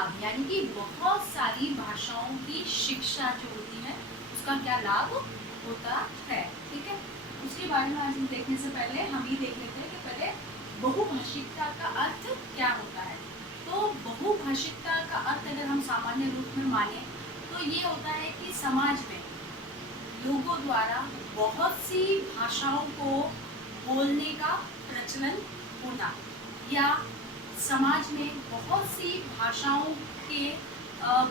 लाभ, यानी कि बहुत सारी भाषाओं की शिक्षा जो होती है उसका क्या लाभ होता है। ठीक है, उसके बारे में आज हम देखने से पहले हम ये देख लेते हैं कि पहले बहुभाषिकता का अर्थ क्या होता है। तो बहुभाषिकता का अर्थ अगर हम सामान्य रूप में माने तो ये होता है कि समाज में लोगों द्वारा बहुत सी भाषाओं को बोलने का प्रचलन होना, या समाज में बहुत सी भाषाओं के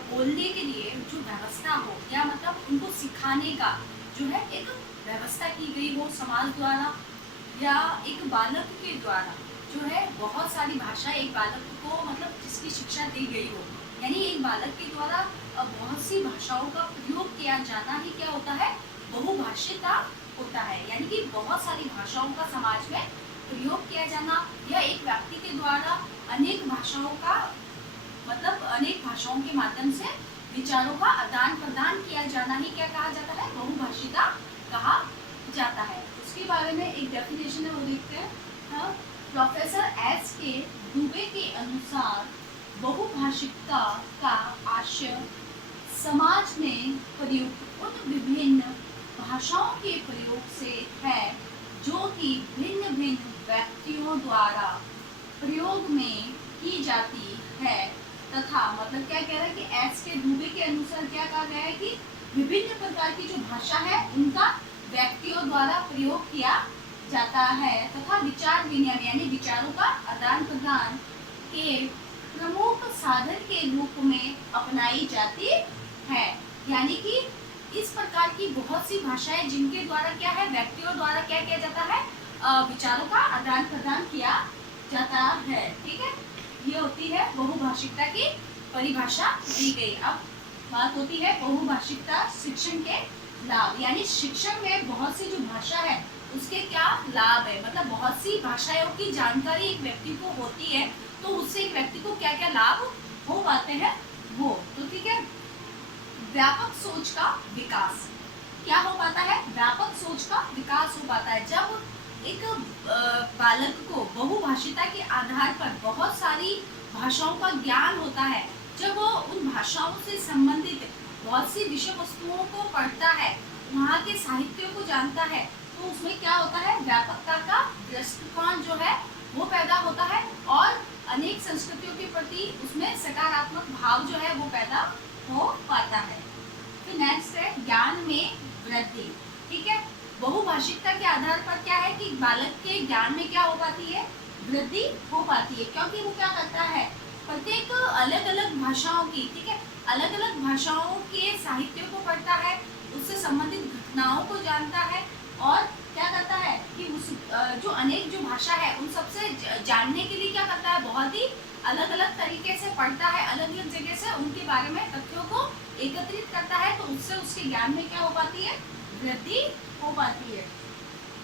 बोलने के लिए जो व्यवस्था हो, या मतलब उनको सिखाने का जो है एक व्यवस्था की गई हो समाज द्वारा, या एक बालक के द्वारा जो है बहुत सारी भाषा एक बालक को मतलब जिसकी शिक्षा दी गई हो, यानी एक बालक के द्वारा बहुत सी भाषाओं का प्रयोग किया जाना ही क्या होता है, बहुभाषिता होता है। यानी कि बहुत सारी भाषाओं का समाज में प्रयोग किया जाना, या एक व्यक्ति के द्वारा अनेक भाषाओं का मतलब अनेक भाषाओं के माध्यम से विचारों का आदान प्रदान किया जाना ही क्या कहा जाता है, बहुभाषिता कहा जाता है। उसके बारे में एक डेफिनेशन है वो देखते हैं। हाँ, प्रोफेसर एस के दुबे के अनुसार बहुभाषिकता का आशय समाज में प्रयुक्त उन विभिन्न भाषाओं के प्रयोग से है जो कि भिन्न भिन्न व्यक्तियों द्वारा प्रयोग में की जाती है, तथा मतलब क्या कह रहा है कि एस के दुबे के अनुसार क्या कहा गया है कि विभिन्न प्रकार की जो भाषा है उनका व्यक्तियों द्वारा प्रयोग किया जाता है, तथा विचार विनिमय यानी विचारों का आदान प्रदान के प्रमुख साधन के रूप में अपनाई जाती है। यानी कि इस प्रकार की बहुत सी भाषाएं जिनके द्वारा क्या है, व्यक्तियों द्वारा क्या किया जाता है, विचारों का आदान प्रदान किया जाता है। ठीक है, ये होती है बहुभाषिकता की परिभाषा दी गई। अब बात होती है बहुभाषिकता शिक्षण के लाभ, यानी शिक्षण में बहुत सी जो भाषा है उसके क्या लाभ है, मतलब बहुत सी भाषाओं की जानकारी एक व्यक्ति को होती है तो उससे एक व्यक्ति को क्या क्या लाभ हो पाते हैं वो। तो ठीक है, व्यापक सोच का विकास क्या हो पाता है, व्यापक सोच का विकास हो पाता है जब एक बालक को बहुभाषिता के आधार पर बहुत सारी भाषाओं का ज्ञान होता है, जब वो उन भाषाओं से संबंधित बहुत सी विषय वस्तुओं को पढ़ता है, वहाँ के साहित्यों को जानता है, तो उसमें क्या होता है, व्यापकता का दृष्टिकोण जो है वो पैदा होता है और अनेक संस्कृतियों के प्रति उसमें सकारात्मक भाव जो है वो पैदा हो पाता है। फिर नेक्स्ट है ज्ञान में वृद्धि। ठीक है, बहुभाषिकता के आधार पर क्या है कि बालक के ज्ञान में क्या हो पाती है, वृद्धि हो पाती है, क्योंकि वो क्या करता है, प्रत्येक अलग अलग भाषाओं की, ठीक है, अलग अलग भाषाओं के साहित्य को पढ़ता है, उससे संबंधित घटनाओं को जानता है, और क्या करता है कि उस जो अनेक जो भाषा है उन सबसे जानने के लिए क्या करता है, बहुत ही अलग अलग तरीके से पढ़ता है, अलग अलग जगह से उनके बारे में तथ्यों को एकत्रित करता है, तो उससे उसके ज्ञान में क्या हो पाती है, वृद्धि हो पाती है।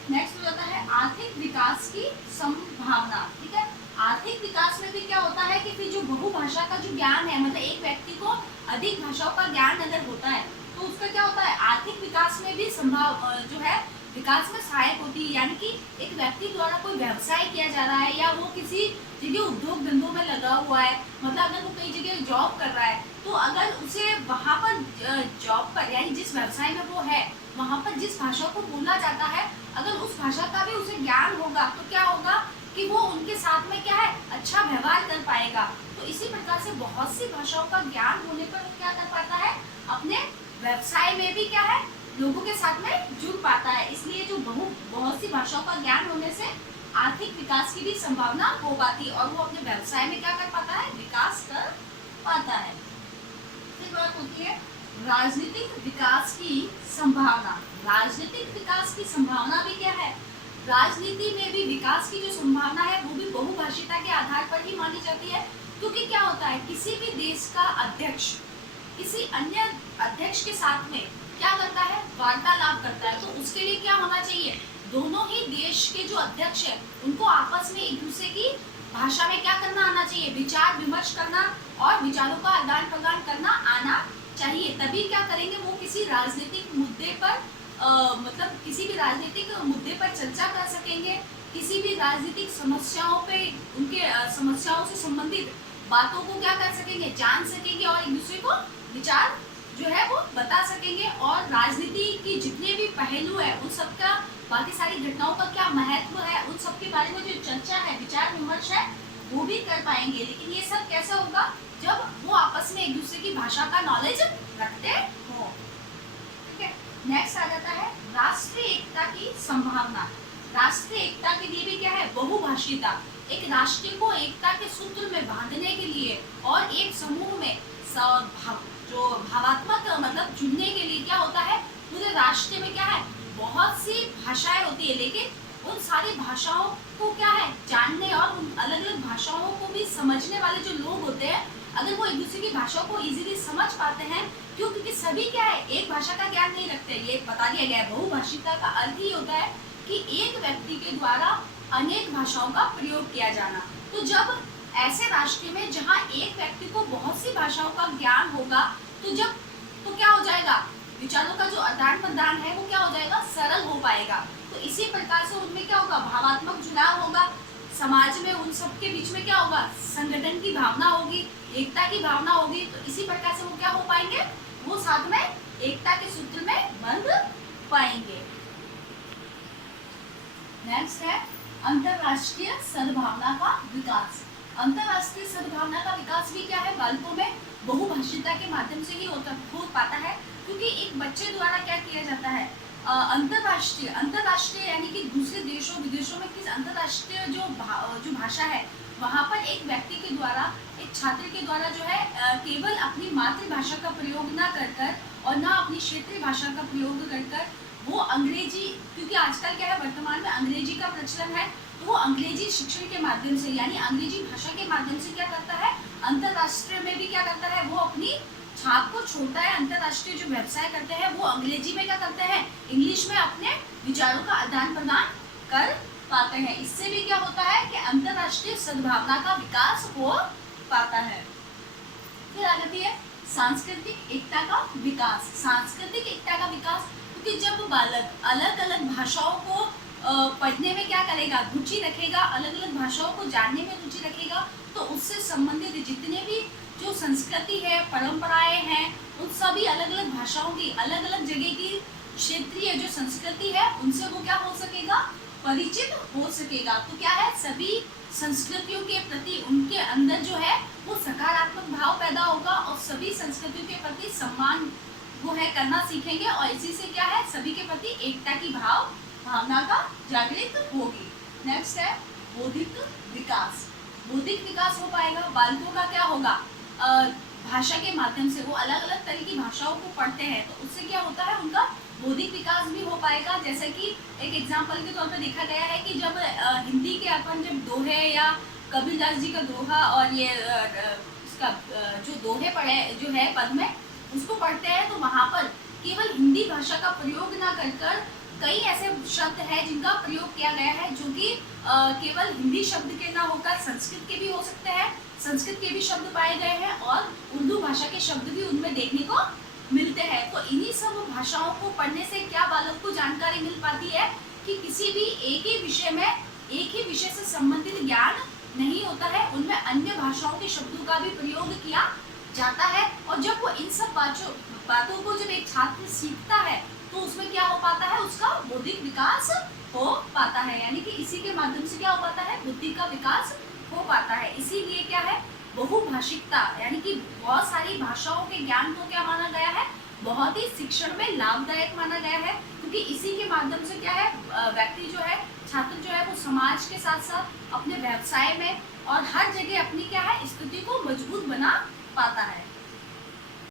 नेक्स्ट हो जाता है आर्थिक विकास की संभावना। ठीक है, आर्थिक विकास में भी क्या होता है कि फिर जो बहुभाषा का जो ज्ञान है, मतलब एक व्यक्ति को अधिक भाषाओं का ज्ञान अगर होता है तो उसका क्या होता है, आर्थिक विकास में भी जो है विकास में सहायक होती है। यानी कि एक व्यक्ति द्वारा कोई व्यवसाय किया जा रहा है या वो किसी जगह उद्योग धंधों में लगा हुआ है, मतलब अगर वो कई जगह जॉब कर रहा है, तो अगर उसे वहाँ पर जॉब पर यानी जिस व्यवसाय में वो है वहाँ पर जिस भाषा को बोला जाता है, अगर उस भाषा का भी उसे ज्ञान होगा तो क्या होगा कि वो उनके साथ में क्या है, अच्छा व्यवहार कर पाएगा। तो इसी प्रकार से बहुत सी भाषाओं का ज्ञान होने पर क्या कर पाता है, अपने व्यवसाय में भी क्या है, लोगों के साथ में जुड़ पाता है। इसलिए जो बहुत सी भाषाओं का ज्ञान होने से आर्थिक विकास की भी संभावना हो पाती है और वो अपने व्यवसाय में क्या कर पाता है, विकास कर पाता है। फिर बात होती है राजनीतिक विकास की संभावना। राजनीतिक विकास की संभावना भी क्या है, राजनीति में भी विकास की जो संभावना है वो भी बहुभाषिता के आधार पर ही मानी जाती है, क्योंकि क्या होता है, किसी भी देश का अध्यक्ष किसी अन्य अध्यक्ष के साथ में क्या करता है, वार्तालाप करता है, तो उसके लिए क्या होना चाहिए, दोनों ही देश के जो अध्यक्ष है उनको आपस में एक दूसरे की भाषा में क्या करना आना चाहिए, विचार विमर्श करना और विचारों का आदान प्रदान करना आना चाहिए। तभी क्या करेंगे, वो किसी राजनीतिक मुद्दे पर मतलब किसी भी राजनीतिक मुद्दे पर चर्चा कर सकेंगे, किसी भी राजनीतिक समस्याओं पे उनके समस्याओं से संबंधित बातों को क्या कर सकेंगे, जान सकेंगे और एक दूसरे को विचार जो है वो बता सकेंगे, और राजनीति की जितने भी पहलू है उन सबका, बाकी सारी घटनाओं का क्या महत्व है, उन सब के बारे में जो चर्चा है, विचार विमर्श है, वो भी कर पाएंगे। लेकिन ये सब कैसे होगा, जब वो आपस में एक दूसरे की भाषा का नॉलेज रखते हो। ठीक है, नेक्स्ट आ जाता है राष्ट्रीय एकता की संभावना। राष्ट्रीय एकता के लिए भी क्या है, बहुभाषिता। एक राष्ट्र को एकता के सूत्र में बांधने के लिए और एक समूह में जो भावात्मक मतलब जुड़ने के लिए क्या होता है, पूरे राष्ट्र में क्या है, बहुत सी भाषाएं होती है, लेकिन उन सारी भाषाओं को क्या है जानने और उन अलग अलग भाषाओं को भी समझने वाले जो लोग होते हैं, अगर वो एक दूसरे की भाषाओं को इजीली समझ पाते हैं, क्यों, क्योंकि सभी क्या है एक भाषा का ज्ञान नहीं रखते। ये बता दिया गया है, बहुभाषिता का अर्थ ही होता है कि एक व्यक्ति के द्वारा अनेक भाषाओं का प्रयोग किया जाना। तो जब ऐसे राष्ट्र में जहाँ एक व्यक्ति को बहुत सी भाषाओं का ज्ञान होगा, तो क्या हो जाएगा, विचारों का जो आदान प्रदान है वो क्या हो जाएगा, सरल हो पाएगा। तो इसी प्रकार से उनमें क्या होगा, भावात्मक जुड़ाव होगा, समाज में उन सबके बीच में क्या होगा, संगठन की भावना होगी, एकता की भावना होगी। तो इसी प्रकार से वो क्या हो पाएंगे, वो साथ में एकता के सूत्र में बंध पाएंगे। नेक्स्ट है अंतरराष्ट्रीय सद्भावना का विकास। अंतरराष्ट्रीय सद्भावना का विकास भी क्या है, बालकों में बहुभाषिता के माध्यम से ही हो पाता है, क्योंकि एक बच्चे द्वारा क्या किया जाता है, अंतरराष्ट्रीय यानी कि दूसरे देशों विदेशों में किस अंतरराष्ट्रीय जो भाषा है, वहाँ पर एक व्यक्ति के द्वारा, एक छात्र के द्वारा जो है केवल अपनी मातृभाषा का प्रयोग ना कर कर और ना अपनी क्षेत्रीय भाषा का प्रयोग कर कर वो अंग्रेजी, क्योंकि आजकल क्या है वर्तमान में अंग्रेजी का प्रचलन है, तो वो अंग्रेजी शिक्षण के माध्यम से यानी अंग्रेजी भाषा के माध्यम से क्या करता है, अंतरराष्ट्रीय में भी क्या करता है, वो अपनी छाप को छोड़ता है। अंतरराष्ट्रीय जो व्यवसाय करते हैं वो अंग्रेजी में क्या करते हैं, इंग्लिश में अपने विचारों का आदान प्रदान कर पाते हैं। इससे भी क्या होता है कि अंतरराष्ट्रीय सद्भावना का विकास हो पाता है। फिर आ जाती है सांस्कृतिक एकता का विकास। सांस्कृतिक एकता का विकास, क्योंकि जब बालक अलग अलग भाषाओं को पढ़ने में क्या करेगा, रुचि रखेगा, अलग अलग भाषाओं को जानने में रुचि रखेगा, तो उससे संबंधित जितने भी जो संस्कृति है, परंपराएं हैं, उन सभी अलग अलग भाषाओं की, अलग अलग जगह की क्षेत्रीय जो संस्कृति है, उनसे वो क्या हो सकेगा, परिचित हो सकेगा। तो क्या है, सभी संस्कृतियों के प्रति उनके अंदर जो है वो सकारात्मक भाव पैदा होगा और सभी संस्कृतियों के प्रति सम्मान वो है करना सीखेंगे, और इसी से क्या है, सभी के प्रति एकता की भावना का जागृत होगी। नेक्स्ट है बौद्धिक विकास। बौद्धिक विकास हो पाएगा, बालकों का क्या होगा, भाषा के माध्यम से वो अलग अलग तरह की भाषाओं को पढ़ते हैं, तो उससे क्या होता है, उनका बौद्धिक विकास भी हो पाएगा। जैसे कि एक एग्जाम्पल के तौर पर देखा गया है कि जब हिंदी के अपन जब दोहे या कबीरदास जी का दोहा और ये इसका जो दोहे पढ़े जो है पद में उसको पढ़ते हैं, तो वहाँ पर केवल हिंदी भाषा का प्रयोग ना कर कर कई ऐसे शब्द हैं जिनका प्रयोग किया गया है जो कि केवल हिंदी शब्द के ना होकर संस्कृत के भी हो सकते हैं, संस्कृत के भी शब्द पाए गए हैं और उर्दू भाषा के शब्द भी उनमें देखने को मिलते हैं। तो इन्हीं सब भाषाओं को पढ़ने से क्या बालक को जानकारी मिल पाती है कि किसी भी एक ही विषय में एक ही विषय से संबंधित ज्ञान नहीं होता है, उनमें अन्य भाषाओं के शब्दों का भी प्रयोग किया जाता है। और जब वो इन सब बातों को जब एक छात्र सीखता है तो उसमें क्या हो पाता है, उसका बौद्धिक विकास हो पाता है, यानी कि इसी के माध्यम से क्या हो पाता है, बुद्धि का विकास हो पाता है। इसीलिए क्या है, बहुभाषिकता यानी कि बहुत सारी भाषाओं के ज्ञान को क्या माना गया है, बहुत ही शिक्षण में लाभदायक माना गया है, क्योंकि इसी के माध्यम से क्या है, व्यक्ति जो है, छात्र जो है वो समाज के साथ साथ अपने व्यवसाय में और हर जगह अपनी क्या है स्थिति को मजबूत बना पाता है।